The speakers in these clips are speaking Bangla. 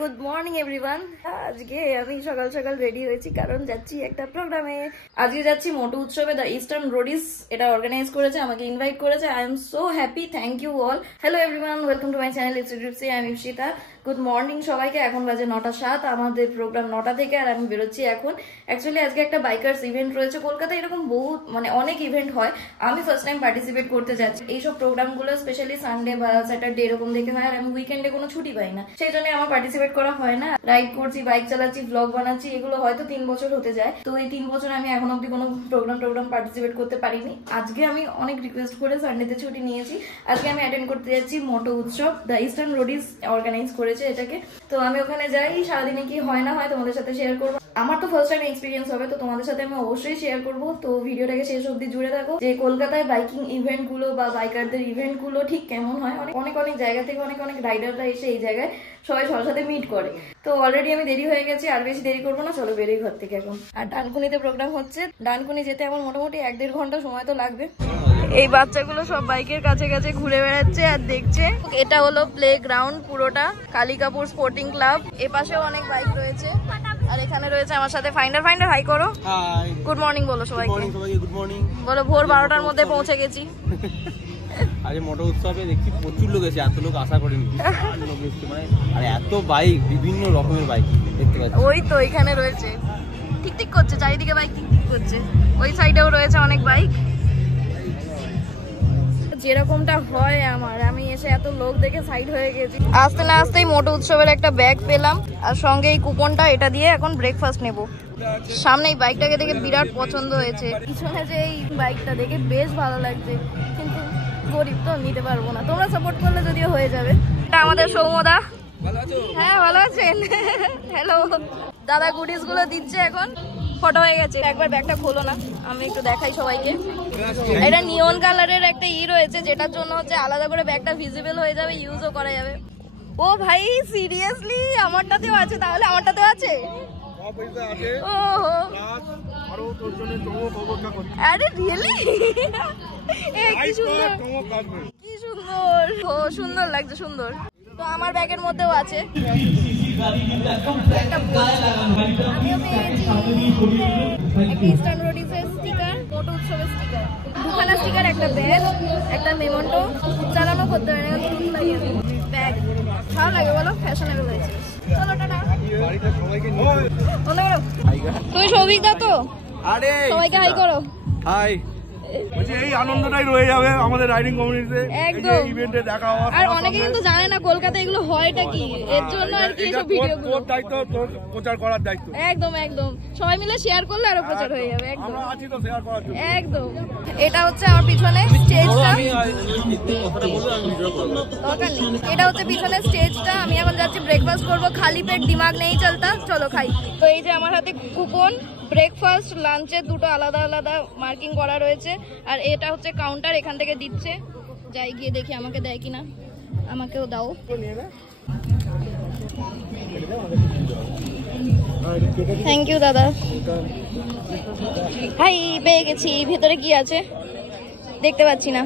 Good morning everyone. আজকে আমি সকাল সকাল রেডি হয়েছি কারণ যাচ্ছি একটা প্রোগ্রামে। আজকে যাচ্ছি মোটু উৎসবে। দ্য ইস্টার্ন রোডিস এটা অর্গানাইজ করেছে, আমাকে ইনভাইট করেছে। I am so happy, thank you all. Hello everyone, welcome to my channel it's I am Ipsita. Good morning সবাইকে। এখন বাজে 9:07। আমাদের প্রোগ্রাম 9টা থেকে, আর আমি বেরোচ্ছি এখন। অ্যাকচুয়ালি আজকে একটা বাইকার্স ইভেন্ট রয়েছে কলকাতায়। এরকম বহু অনেক ইভেন্ট হয়, আমি ফার্স্ট টাইম পার্টিসিপেট করতে যাচ্ছি। এইসব প্রোগ্রামগুলো স্পেশালি সানডে বা স্যাটারডে এরকম দেখে হয়, আর আমি উইকেন্ডে কোনো ছুটি পাই না, সেই জন্য আমার পার্টিসিপেট করা হয় না। রাইড করছি, বাইক চালাচ্ছি, ব্লগ বানাচ্ছি, এগুলো হয়তো 3 বছর হতে যায়। তো এই 3 বছর আমি এখন অব্দি কোনো প্রোগ্রাম পার্টিসিপেট করতে পারিনি। আজকে আমি অনেক রিকোয়েস্ট করে সানডেতে ছুটি নিয়েছি। আজকে আমি অ্যাটেন্ড করতে যাচ্ছি মোটো উৎসব। দ্য ইস্টার্ন রোডিস অর্গানাইজ করেছে এটাকে। তো আমি ওখানে যাই, সারাদিনে কি হয় না হয় তোমাদের সাথে শেয়ার করবো। আমার তো ফার্স্ট টাইম এক্সপিরিয়েন্স হবে, তো তোমাদের সাথে আমি অবশ্যই শেয়ার করবো। তো ভিডিওটাকে শেষ অব্দি জুড়ে থাকো, যে কলকাতায় বাইকিং ইভেন্ট গুলো বা বাইকারদের ইভেন্ট গুলো ঠিক কেমন হয়। অনেক জায়গা থেকে অনেক রাইডাররা এসে এই জায়গায় সবাই সবার সাথে মিট করে। তো অলরেডি আমি দেরি হয়ে গেছি, আর বেশি দেরি করবো না, চলো বেরোই ঘর থেকে এখন। আর ডানকুনিতে প্রোগ্রাম হচ্ছে, ডানকুনি যেতে আমার মোটামুটি 1-1.5 ঘন্টা সময় তো লাগবে। এই বাচ্চাগুলো সব বাইকের কাছে কাছে ঘুরে বেড়াচ্ছে আর দেখছে। এটা হলো প্লে গ্রাউন্ড পুরোটা, কালিকাপুর স্পোর্টিং ক্লাব। এপাশেও অনেক বাইক রয়েছে, আর এখানে রয়েছে আমার সাথে ফাইন্ডার। হাই করো। হাই, গুড মর্নিং বলো সবাইকে। গুড মর্নিং বলো ভোর 12টার মধ্যে পৌঁছে গেছি। আরে মোটর উৎসবে দেখছি প্রচুর লোক এসে, এত লোক আশা করিনি। মানে আর এত বাইক, বিভিন্ন রকমের বাইক দেখতে পাচ্ছি। ওই তো এখানে রয়েছে, টিকটিক করছে চারিদিকে বাইক, টিকটিক করছে। ওই সাইডেও রয়েছে অনেক বাইক। যেরকমটা হয় আমি এসে এত লোক দেখে সাইড হয়ে গেছি। আসতে না আসতেই মোটো উৎসবের একটা ব্যাগ পেলাম, আর সঙ্গে এই কুপনটা, এটা দিয়ে এখন ব্রেকফাস্ট নেব। সামনে এই বাইকটাকে দেখে বিরাট পছন্দ হয়েছে। পিছনে যে এই বাইকটা দেখে বেশ ভালো লাগছে, কিন্তু গরিব তো নিতে পারবো না। তোমরা সাপোর্ট করলে যদিও হয়ে যাবে। এটা আমাদের সৌমদা। হ্যাঁ ভালো আছেন? হ্যালো দাদা, গুডিস গুলো দিচ্ছে এখন। ফটো হয়ে গেছে। একবার ব্যাগটা খোলো না, আমি একটু দেখাই সবাইকে। এটা নিয়ন কালারের একটা রয়েছে, যেটার জন্য হচ্ছে আলাদা করে ব্যাগটা ভিজিবল হয়ে যাবে, ইউজও করা যাবে। ও ভাই সিরিয়াসলি আমারটাতেও আছে? তাহলে আমারটাতেও আছে। আরে রিয়েলি? কি সুন্দর, কি সুন্দর। ও সুন্দর লাগছে, সুন্দর। তো আমার ব্যাগের মধ্যেও আছে। ইস্টার্ন রোডিসের স্টিকার, মোটো উৎসবের স্টিকার, দুখানা স্টিকার, একটা ব্যাগ, একটা মেমন্টো। চালানো করতে হয় না, ব্যাগ ভালো লাগে বলো, ফ্যাশনেবল হয়েছে। চলো টাটা। তুমি সৌভিকদা তো? আরে সবাইকে হাই করো। হাই। এই আনন্দটাই রয়ে যাবে আমাদের রাইডিং কমিউনিটিতে, একদম ইভেন্টে দেখা হওয়া। আর অনেকে কিন্তু জানে না কলকাতায় এগুলো হয়টা কি, এর জন্য আর কি সব ভিডিওগুলো। তোর দায়িত্ব, তোর প্রচার করার দায়িত্ব। একদম সবাই মিলে শেয়ার করলে আরো প্রচার হয়ে যাবে। একদম আমরা আছি তো শেয়ার করার জন্য। একদম। এটা হচ্ছে আমার পিছনে স্টেজটা। দরকার নেই, এটা হচ্ছে পিছনে স্টেজটা। আমি এখন যাচ্ছি ব্রেকফাস্ট করব। খালি পেট দিমাগ নেই চলতা, চলো খাই। তো এই যে আমার হাতে কুপন, ব্রেকফাস্ট লাঞ্চের দুটো আলাদা আলাদা মার্কিং করা রয়েছে। আর এটা হচ্ছে কাউন্টার, এখান থেকে দিচ্ছে। যাই গিয়ে দেখি আমাকে দেয় কিনা। আমাকেও দাও। থ্যাংক ইউ দাদা। হাই, পেয়ে গেছি। ভেতরে কি আছে দেখতে পাচ্ছি না।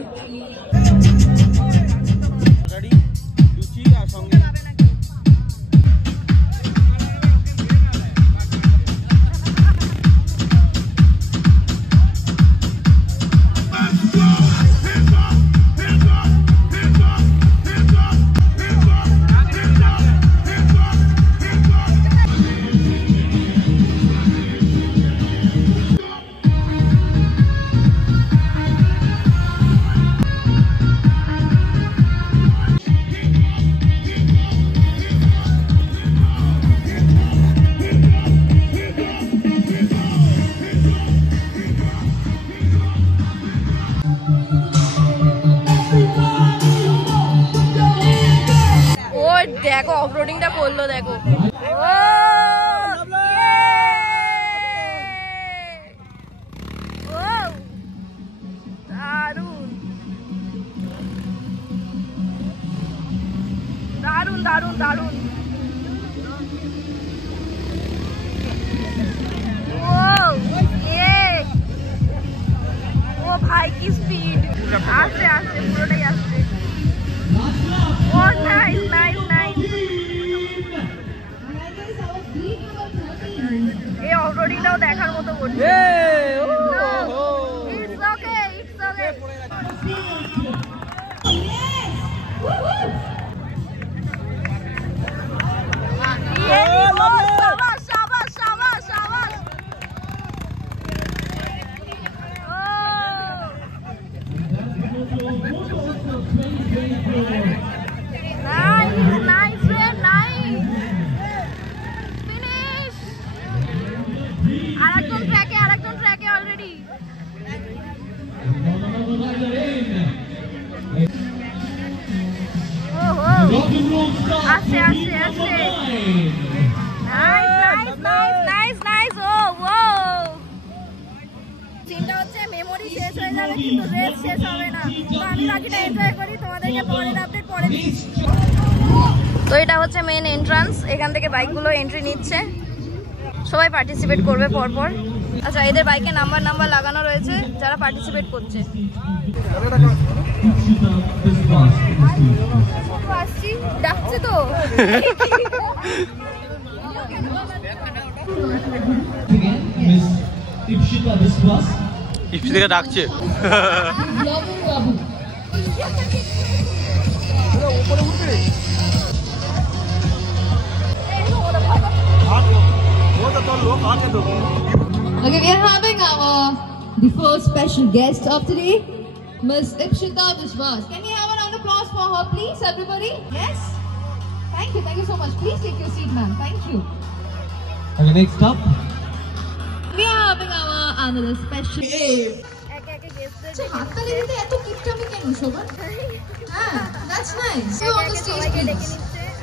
দেখো অফরোডিংটা করলো, দেখো। দারুন দারুন দারুন। ও ভাই কি স্পিড, আস্তে আস্তে পুরোটাই আসছে। ও নাইস নাইস নাইস। করছে। It's okay, it's okay. শাবাশ শাবাশ শাবাশ শাবাশ। Nice, nice. Finish. আরেকজন ট্র্যাকে অলরেডি। আসছে। নাইস। চিন্তা হচ্ছে মেমোরি শেষ হয়ে যাবে কিন্তু রেস শেষ হবে না। তো আমি বাকিটা এনজয় করি, তোমাদেরকে পরের আপডেট পরে দিচ্ছি। তো এটা হচ্ছে মেন এন্ট্রান্স, এখান থেকে বাইকগুলো এন্ট্রি নিচ্ছে, সবাই পার্টিসিপেট করবে পরপর। আচ্ছা, এদের বাইকে নাম্বার লাগানো রয়েছে যারা পার্টিসিপেট করছে। ডাকছে তো ইপসিকে ডাকছে। Okay, we are having the first special guest of today, Miss Ipshita Vishwas. Can we have a round of applause for her, please, everybody? Yes? Thank you so much. Please take your seat, ma'am. Thank you. Okay, next up. We are having our another special. That's nice. So on the stage, please.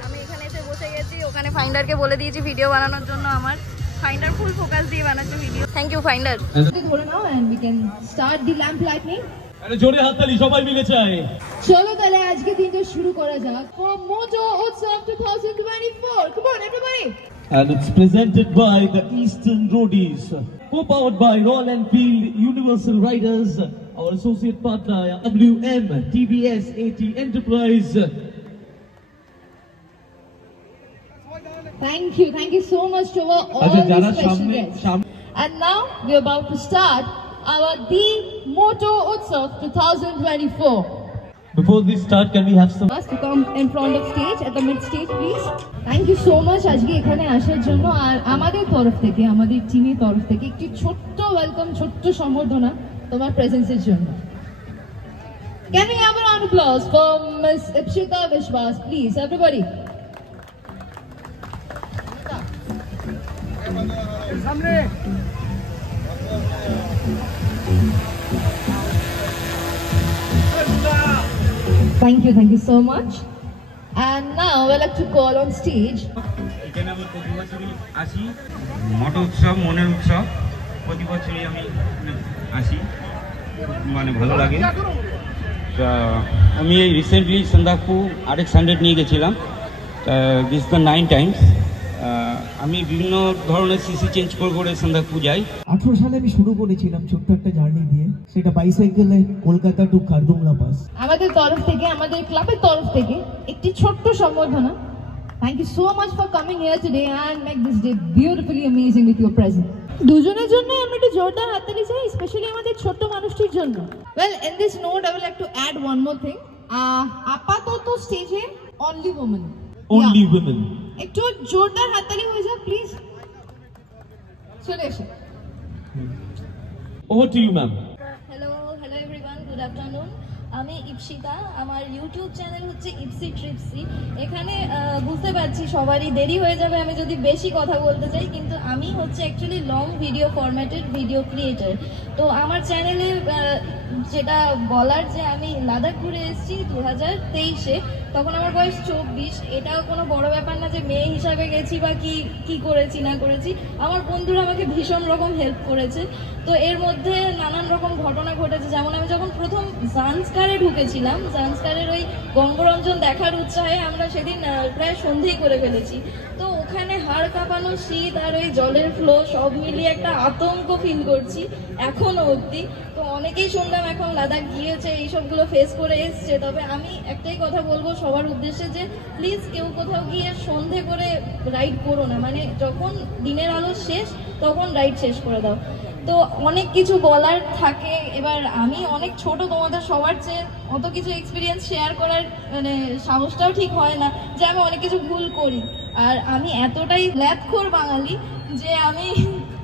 আমি এখানে এসে বসে গেছি, ওখানে ফাইন্ডারকে বলে দিয়েছি ভিডিও বানানোর জন্য। আমার ফাইন্ডার ফুল ফোকাস দিয়ে বানাচ্ছে video. Thank you finder. Hold on now and we can start the lamp lightning. আরে জোরে হাততালি সবাই মিলে চাই। চলো তাহলে আজকে দিনটা শুরু করা যাক। For Moto Utsav 2024. Come on everybody. And it's presented by the Eastern Roadies, co-powered by Royal Enfield Universal Riders, our associate partner WM TBS AT Enterprise. Thank you so much to all the special guests. And now we're about to start our The Moto Utsav 2024. Before we start, can we have some? Us to come in front of stage at the mid stage, please. Thank you so much আজকে এখানে আসার জন্য, আর আমাদের তরফ থেকে, আমাদের টিমের তরফ থেকে একটি ছোট্ট ওয়েলকাম, ছোট্ট সম্বর্ধনা তোমার প্রেজেন্সের জন্য। Can we have a round of applause for Miss Ipshita Vishwas, please, everybody? Thank you so much. And now I'd like to call on stage. এখানে আমি প্রতি বছরই আসি, মোটো উৎসব মনের উৎসব, প্রতি বছরই আমি আসি, মানে ভালো লাগে। তা আমি এই রিসেন্টলি সন্দাকপুর RX100 নিয়ে গেছিলাম, দিস দ্য 9 টাইমস। আমি বিভিন্ন ধরনের সিসি চেঞ্জ করে সন্দাকপুর যাই। 18 সালে আমি শুরু করেছিলাম ছোট্ট একটা জার্নি দিয়ে, সেটা বাইসাইকেলে কলকাতা টু খারদুংলা পাস। আমাদের তরফ থেকে, আমাদের ক্লাবের তরফ থেকে একটি ছোট্ট সম্বর্ধনা। Thank you so much for coming here today and make this day beautifully amazing with your presence. দুজনের জন্য আমি একটু জোরদার হাততালি চাই, স্পেশালি আমাদের ছোট্ট মানুষটির জন্য। Well, in this note, I would like to add one more thing. আপাতত স্টেজে only women. Only women. একটু জোরদার হাততালি হয়ে যাক প্লিজ। চলে এসো। Over to you, ma'am. Hello everyone, good afternoon. আমি ইপসিতা, আমার ইউটিউব চ্যানেল হচ্ছে ইপসি ট্রিপসি। এখানে বুঝতে পারছি সবারই দেরি হয়ে যাবে আমি যদি বেশি কথা বলতে চাই, কিন্তু আমি হচ্ছে অ্যাকচুয়ালি লং ভিডিও ফরম্যাটের ভিডিও ক্রিয়েটার। তো আমার চ্যানেলে যেটা বলার যে আমি লাদাখ ঘুরে এসেছি 2023-এ, তখন আমার বয়স 24। এটাও কোনো বড় ব্যাপার না যে মেয়ে হিসাবে গেছি বা কি করেছি না করেছি। আমার বন্ধুরা আমাকে ভীষণ রকম হেল্প করেছে। তো এর মধ্যে নানান রকম ঘটনা ঘটেছে, যেমন আমি যখন প্রথম জান্সকারে ঢুকেছিলাম, জান্সকারের ওই গঙ্গরঞ্জন দেখার উৎসাহে আমরা সেদিন প্রায় সন্ধেই করে ফেলেছি। তো ওখানে হাড় কাঁপানো শীত আর ওই জলের ফ্লো সব মিলিয়ে একটা আতঙ্ক ফিল করছি এখনো অবধি। তো অনেকেই শুনলাম এখন লাদাখ গিয়েছে, এইসবগুলো ফেস করে এসছে। তবে আমি একটাই কথা বলবো সবার উদ্দেশ্যে যে প্লিজ কেউ কোথাও গিয়ে সন্ধে করে রাইড করো না, মানে যখন দিনের আলো শেষ তখন রাইড শেষ করে দাও। তো অনেক কিছু বলার থাকে। এবার আমি অনেক ছোট তোমাদের সবার চেয়ে, অত কিছু এক্সপিরিয়েন্স শেয়ার করার মানে সাহসটাও ঠিক হয় না যে আমি অনেক কিছু ভুল করি। আর আমি এতটাই ল্যাথখোর বাঙালি যে আমি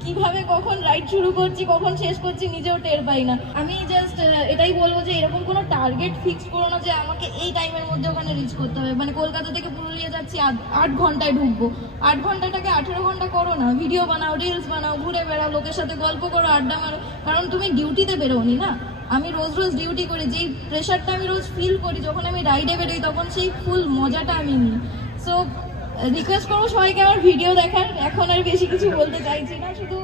কিভাবে কখন রাইড শুরু করছি কখন শেষ করছি নিজেও টের পাই না। আমি জাস্ট এটাই বলবো যে এরকম কোনো টার্গেট ফিক্স করো না যে আমাকে এই টাইমের মধ্যে ওখানে রিচ করতে হবে। মানে কলকাতা থেকে পুরুলিয়া যাচ্ছি 8 ঘন্টায় ঢুকবো, 8 ঘন্টাটাকে 18 ঘন্টা করো না, ভিডিও বানাও, রিলস বানাও, ঘুরে বেড়াও, লোকের সাথে গল্প করো, আড্ডা মারো। কারণ তুমি ডিউটিতে বেরোনি না, আমি রোজ রোজ ডিউটি করি, যেই প্রেশারটা আমি রোজ ফিল করি যখন আমি রাইডে বেরোই তখন সেই ফুল মজাটা আমি নিই। সো রিকোয়েস্ট করবো সবাইকে আমার ভিডিও দেখার। এখন আর বেশি কিছু বলতে চাইছি না, শুধু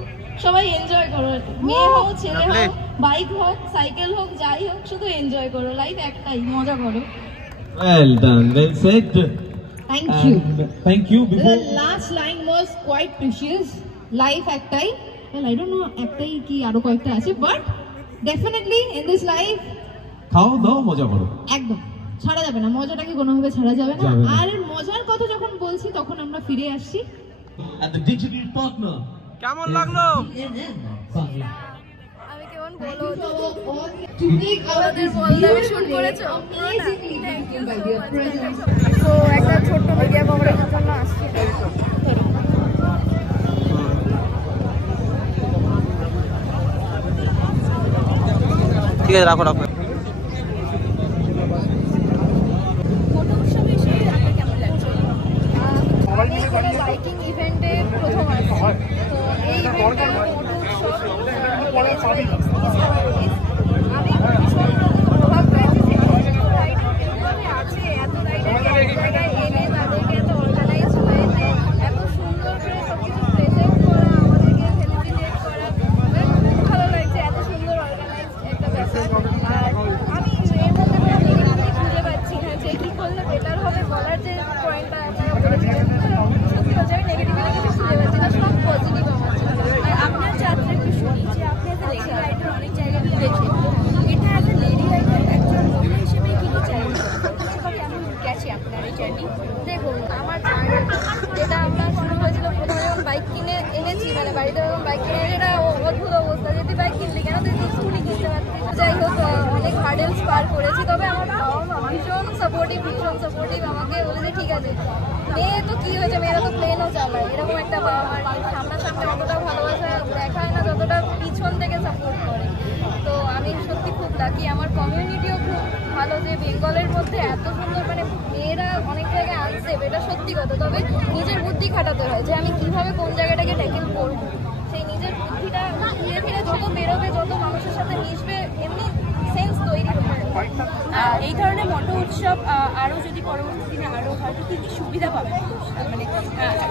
সবাই এনজয় করো, মেয়ে হোক ছেলে হোক বাইক হোক সাইকেল হোক যাই হোক, শুধু এনজয় করো, লাইফ একটাই, মজা করো। Well done, well said. Thank you. Thank you. The Before last line was quite precious. Life একটাই, well I don't know একটাই কি আরো কয়েকটা আছে, but definitely in this life খাও দাও মজা করো, একদম ছাড়া যাবে না, মজাটাকে কোনোভাবে ছাড়া যাবে না। যাবে না। আর মজার কথা যখন বলছি তখন আমরা ফিরে আসছি at the digital partner. কেমন লাগলো? আমি কেমন বলো to make our this বলদামে শুট করেছো amazingly beautiful by their presence. তো একটা ছোট্ট মিডিয়া কভারেজের জন্য আসছি। ঠিক আছে, রাখো রাখো। বাইকিং ইভেন্টে প্রথম আসছি, তো এই ইভেন্টটা মোটো উৎসব। আমি ভীষণ প্রভাব পেয়েছি যে এত রাইডার এভাবে আছে, এত রাইডারকে এক জায়গায় এনে তাদেরকে এত অর্গানাইজ হয়েছে, এত সুন্দর করে সব কিছু প্রেজেন্ট করা, আমাদেরকে ফেলিসিটেট করা, খুব ভালো লাগছে। এত সুন্দর অর্গানাইজ একটা ব্যাপার। আর আমি এর মধ্যে কোনো নেগেটিভিটি খুঁজে পাচ্ছি না যে কী করলে বেটার হবে বলার যে পয়েন্টটা আপনারা বলেছিলেন, সত্যি কথা আমি নেগেটিভিটি কিছু খুঁজে পাচ্ছি না, সব পজিটিভ আমার জন্য। আর আপনার যাত্রা একটু শুনি যে আপনি একটা লেডি রাইডার অনেক জায়গায় ঘুরেছেন, এটা একটা লেডি রাইডার একজন মহিলা হিসেবে কী কী চাইবেন, কেমন গেছে আপনার এই জার্নি? দেখুন আমার জার্নি যেটা আপনার শুরু হয়েছিল প্রথমে যখন বাইক কিনে এনেছি, মানে বাড়িতে যখন বাইক কিনে এটা অদ্ভুত অবস্থা যে তুই বাইক কিনলি কেন, তুই স্কুটি কিনতে পারতি। যাই হোক অনেক হার্ডেলস পার করেছি, তবে আমার বাবা মা ভীষণ সাপোর্টিভ আমাকে বলেছে ঠিক আছে মেয়ে তো কী হয়েছে, মেয়েরা তো প্লেনও চালায়, এরকম একটা বাবা মার সামনাসামনি অতটা ভালোবাসা দেখায় না যতটা পিছন থেকে সাপোর্ট করে। তো আমি সত্যি খুব লাকি, আমার কমিউনিটিও খুব ভালো যে বেঙ্গলের মধ্যে এত সুন্দর, মানে মেয়েরা অনেক জায়গায় আনসেফ, এটা সত্যি কথা। তবে নিজের বুদ্ধি খাটাতে হয় যে আমি কিভাবে কোন জায়গাটাকে ট্যাকেল করবো, সেই নিজের বুদ্ধিটা ধীরে ধীরে যত বেরোবে, যত মানুষের সাথে মিশবে, এমনি সেন্স তৈরি হবে। এই ধরনের মোটো উৎসব আরও যদি পরবর্তী দিনে আরও হয়তো কি সুবিধা পাবে, মানে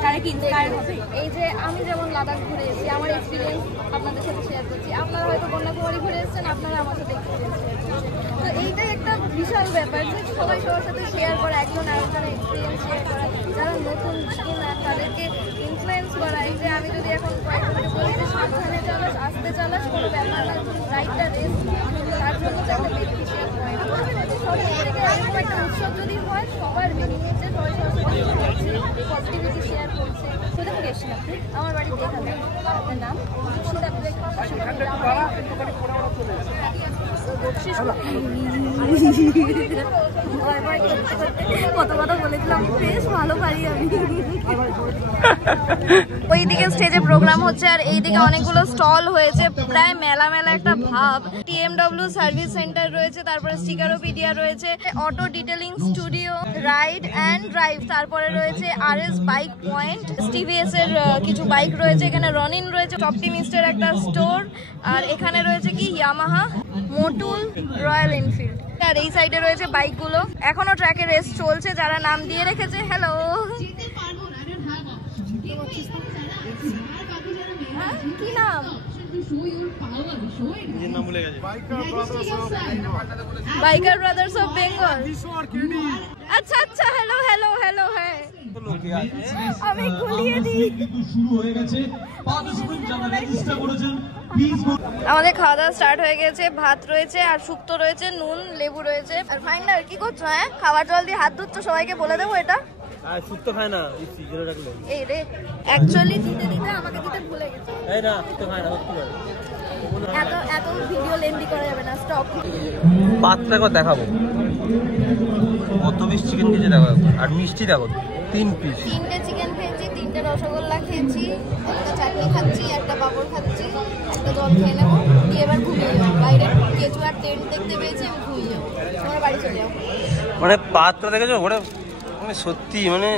তারা কি ইন্সপায়ার হবে? এই যে আমি যেমন লাদাখ ঘুরে এসেছি, আমার এক্সপিরিয়েন্স আপনাদের সাথে শেয়ার করছি, আপনারা হয়তো কন্যাকুমারী ঘুরে এসেছেন, আপনারা আমার সাথে এক্সপিরিয়েন্স শেয়ার করছেন। তো এইটাই একটা বিশাল ব্যাপার যে সবাই সবার সাথে শেয়ার করা, একজন আরেকজনের এক্সপিরিয়েন্স শেয়ার করা, যারা নতুন কিনা তাদেরকে ইনফ্লুয়েন্স করা। এই যে আমি যদি এখন কয়েকজনকে বলি যে সাবধানে চালাস, আসতে চালাস, কোনো ব্যাপার না, রাইডটা রেস তার জন্য একটা বেনিফিশিয়াল পয়েন্ট। সব থেকে এরকম একটা উৎসব যদি হয় সবার বেনিফিটে, সবাই সবার সাথে পজিটিভিটি শেয়ার করছে। কোথা থেকে এসেছেন আপনি? আমার বাড়ি দেখাবে, আপনার নাম? কত কথা বলেছিলাম, বেশ ভালো পারি আমি। ওইদিকে স্টেজে প্রোগ্রাম হচ্ছে আর এইদিকে অনেকগুলো স্টল হয়েছে, প্রায় মেলা মেলা একটা ভাব। TMW সার্ভিস সেন্টার রয়েছে, তারপরে স্টিকারোপিডিয়া রয়েছে, auto detailing studio, ride and drive, তারপরে রয়েছে RS বাইক পয়েন্ট, TVS এর কিছু বাইক রয়েছে, এখানে রনিন রয়েছে, অপটিমিস্টের একটা স্টোর, আর এখানে রয়েছে কি ইয়ামাহা, মোটুল, রয়্যাল এনফিল্ড। আর এই সাইডে রয়েছে বাইকগুলো, এখনো ট্র্যাকে রেস চলছে, যারা নাম দিয়ে রেখেছে। হ্যালো, কি নাম? Biker brothers of Bengal. আচ্ছা আচ্ছা, হ্যালো হ্যালো হ্যালো, হ্যাঁ আমি গুলিয়ে দিই। আমাদের খাওয়া দাওয়া স্টার্ট হয়ে গেছে, ভাত রয়েছে আর শুক্তো রয়েছে, নুন লেবু রয়েছে। আর ফাইনাল কি করছো? হ্যাঁ, খাবার জল দিয়ে হাত ধুচ্ছ, সবাইকে বলে দেবো এটা। শুক্তো খায় না, সিজনে রাখলে। এই রে, অ্যাকচুয়ালি দিতে দিতে আমাকে দিতে ভুলে গেছে। এই না, শুক্তো খায় না, এত ভিডিও লেন্দি করা যাবে না, স্টপ। পাতটা একবার দেখাবো, কত পিস চিকেন খেয়েছে দেখো, আর মিষ্টি দেখো 3 পিস। 3টে চিকেন খেয়েছি, 3টে রসগোল্লা খেয়েছি, একটা চাটনি খাচ্ছি, একটা পাঁপড় খাচ্ছি, একটা জল খেয়ে নেবো, দিয়ে এবার ঘুমিয়ে যাবো। বাইরে কেচুয়ার টেন্ট দেখতে পেয়েছি, আমি ঘুমিয়ে যাবো, আমরা বাড়ি চলে যাবো। মানে পাতটা দেখেছো ওটা, মানে সত্যি মানে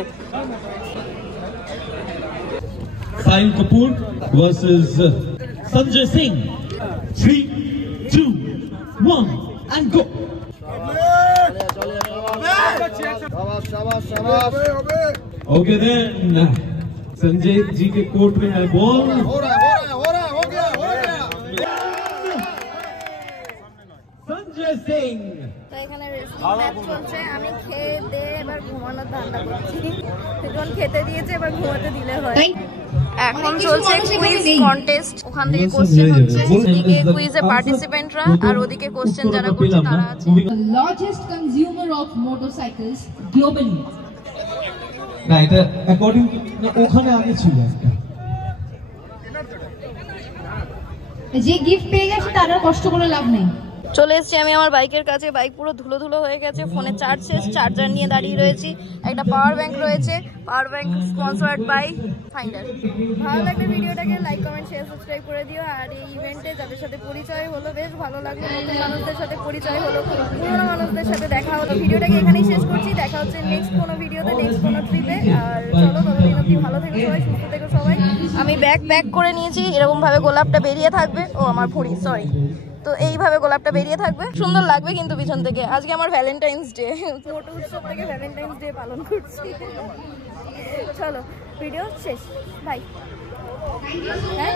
Sahil Kapoor versus Sanjay Singh. 3, 2, 1, and go. Okay then, Sanjay ji के कोर्ट में है बॉल. Sanjay Singh. তো এখানে রেসলিং ম্যাচ চলছে, আমি খেয়ে দিয়ে এবার ঘুমানোর ধান্দা করছি। এখন খেতে দিয়েছে, এবার ঘুমাতে দিলে হয়। এখন চলছে কুইজ কন্টেস্ট, ওখান থেকে কোশ্চেন হচ্ছে, এদিকে কুইজে পার্টিসিপেন্টরা আর ওদিকে কোশ্চেন যারা করছে তারা আছে। The largest consumer of motorcycles globally. না এটা অ্যাকর্ডিং ওখানে আগে ছিল একটা। যে গিফট পেয়ে গেছে তার আর কষ্ট করে লাভ নেই। চলে এসেছি আমি আমার বাইকের কাছে, বাইক পুরো ধুলো ধুলো হয়ে গেছে, ফোনে চার্জ শেষ, চার্জার নিয়ে দাঁড়িয়ে রয়েছি, একটা পাওয়ার ব্যাংক রয়েছে, power bank sponsored by finder. ভালো লাগলে ভিডিওটাকে লাইক কমেন্ট শেয়ার সাবস্ক্রাইব করে দিও। আর এই ইভেন্টে যাদের সাথে পরিচয় হলো বেশ ভালো লাগলো, নতুন মানুষদের সাথে পরিচয় হলো, পুরোনো মানুষদের সাথে দেখা হলো। ভিডিওটাকে এখানেই শেষ করছি, দেখা হচ্ছে নেক্সট কোনো ভিডিওতে, নেক্সট কোনো ট্রিপে। আর চলো ততদিন অব্দি ভালো থেকো সবাই, সুস্থ থেকো সবাই। আমি ব্যাগ প্যাক করে নিয়েছি, এরকম ভাবে গোলাপটা বেরিয়ে থাকবে, ও আমার ভুঁড়ি সরি। তো এইভাবে গোলাপটা বেরিয়ে থাকবে, সুন্দর লাগবে কিন্তু পিছন থেকে। আজকে আমার ভ্যালেন্টাইন্স ডে, মোটো উৎসব থেকে ভ্যালেন্টাইন্স ডে পালন করছি। চলো ভিডিও শেষ, বাই। হ্যাঁ।